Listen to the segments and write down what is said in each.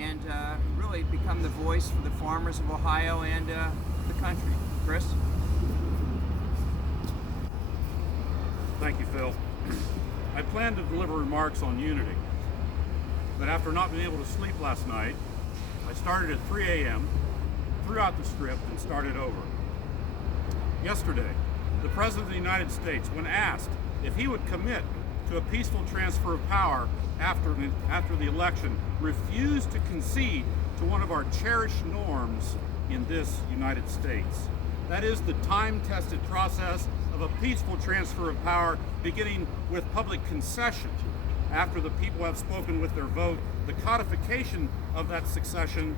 and really become the voice for the farmers of Ohio and the country. Chris? Thank you, Phil. I planned to deliver remarks on unity, but after not being able to sleep last night, I started at 3 a.m., threw out the script, and started over. Yesterday, the President of the United States, when asked if he would commit to a peaceful transfer of power after the election, refused to concede to one of our cherished norms in this United States. That is the time-tested process of a peaceful transfer of power, beginning with public concession. After the people have spoken with their vote, the codification of that succession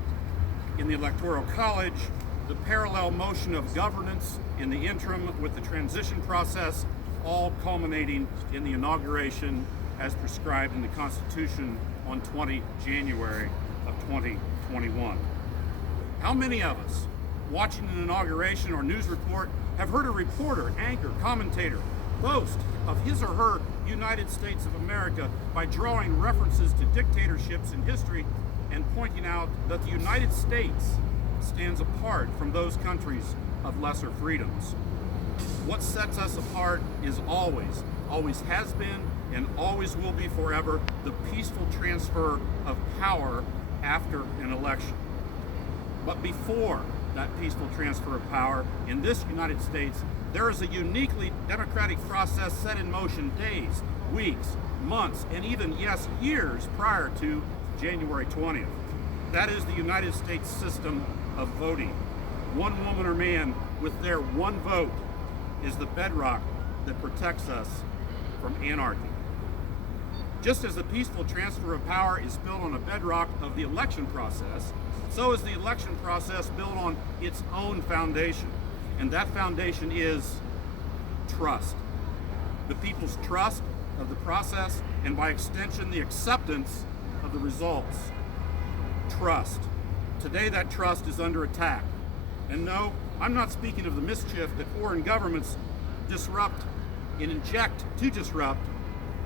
in the Electoral College, the parallel motion of governance in the interim with the transition process, all culminating in the inauguration as prescribed in the Constitution on 20 January of 2021. How many of us, watching an inauguration or news report, have heard a reporter, anchor, commentator boast of his or her United States of America by drawing references to dictatorships in history and pointing out that the United States stands apart from those countries of lesser freedoms? What sets us apart is always has been, and always will be forever, the peaceful transfer of power after an election. But before that peaceful transfer of power in this United States, there is a uniquely democratic process set in motion days, weeks, months, and even, yes, years prior to January 20th. That is the United States system of voting. One woman or man with their one vote is the bedrock that protects us from anarchy. Just as the peaceful transfer of power is built on a bedrock of the election process, so is the election process built on its own foundation. And that foundation is trust. The people's trust of the process, and by extension, the acceptance of the results. Trust. Today, that trust is under attack. And no, I'm not speaking of the mischief that foreign governments disrupt and inject to disrupt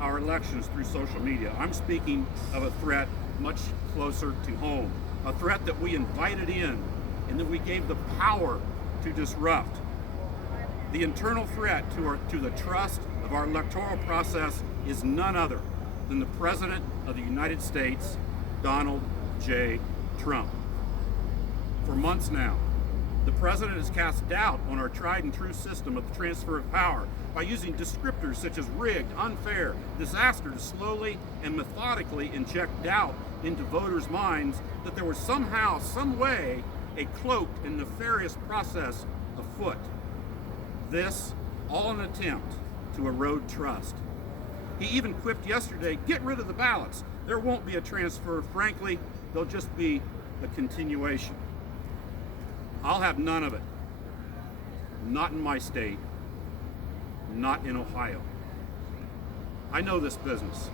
our elections through social media. I'm speaking of a threat much closer to home, a threat that we invited in and that we gave the power to disrupt. The internal threat to the trust of our electoral process is none other than the President of the United States, Donald J. Trump. For months now, the President has cast doubt on our tried and true system of the transfer of power by using descriptors such as rigged, unfair, disaster to slowly and methodically inject doubt into voters' minds that there was somehow, some way, a cloaked and nefarious process afoot. This, all an attempt to erode trust. He even quipped yesterday, "Get rid of the ballots. There won't be a transfer. Frankly, there'll just be a continuation." I'll have none of it. Not in my state. Not in Ohio. I know this business.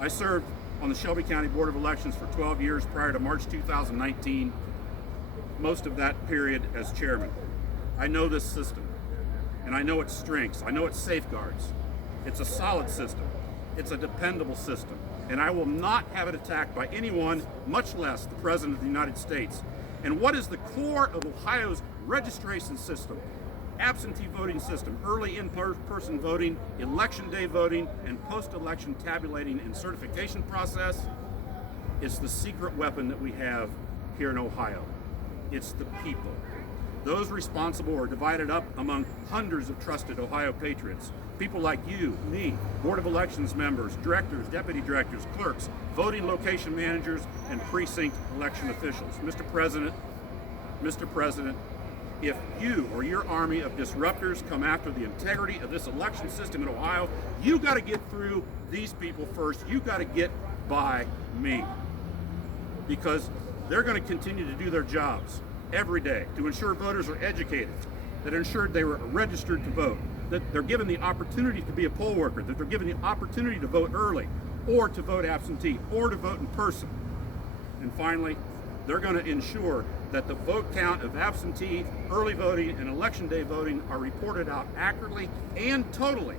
I served on the Shelby County Board of Elections for 12 years prior to March 2019, most of that period as chairman. I know this system, and I know its strengths. I know its safeguards. It's a solid system. It's a dependable system, and I will not have it attacked by anyone, much less the President of the United States. And what is the core of Ohio's registration system, absentee voting system, early in-person voting, election day voting, and post-election tabulating and certification process? It's the secret weapon that we have here in Ohio. It's the people. Those responsible are divided up among hundreds of trusted Ohio patriots. People like you, me, Board of Elections members, directors, deputy directors, clerks, voting location managers, and precinct election officials. Mr. President, if you or your army of disruptors come after the integrity of this election system in Ohio, you got to get through these people first. You got to get by me. Because they're going to continue to do their jobs every day to ensure voters are educated, that ensured they were registered to vote, that they're given the opportunity to be a poll worker, that they're given the opportunity to vote early, or to vote absentee, or to vote in person. And finally, they're going to ensure that the vote count of absentee, early voting, and election day voting are reported out accurately and totally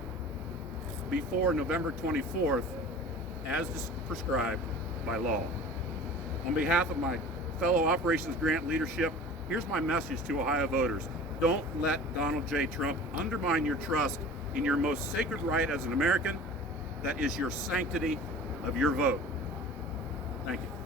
before November 24th, as prescribed by law. On behalf of my fellow Operations Grant leadership, here's my message to Ohio voters. Don't let Donald J. Trump undermine your trust in your most sacred right as an American, that is your sanctity of your vote. Thank you.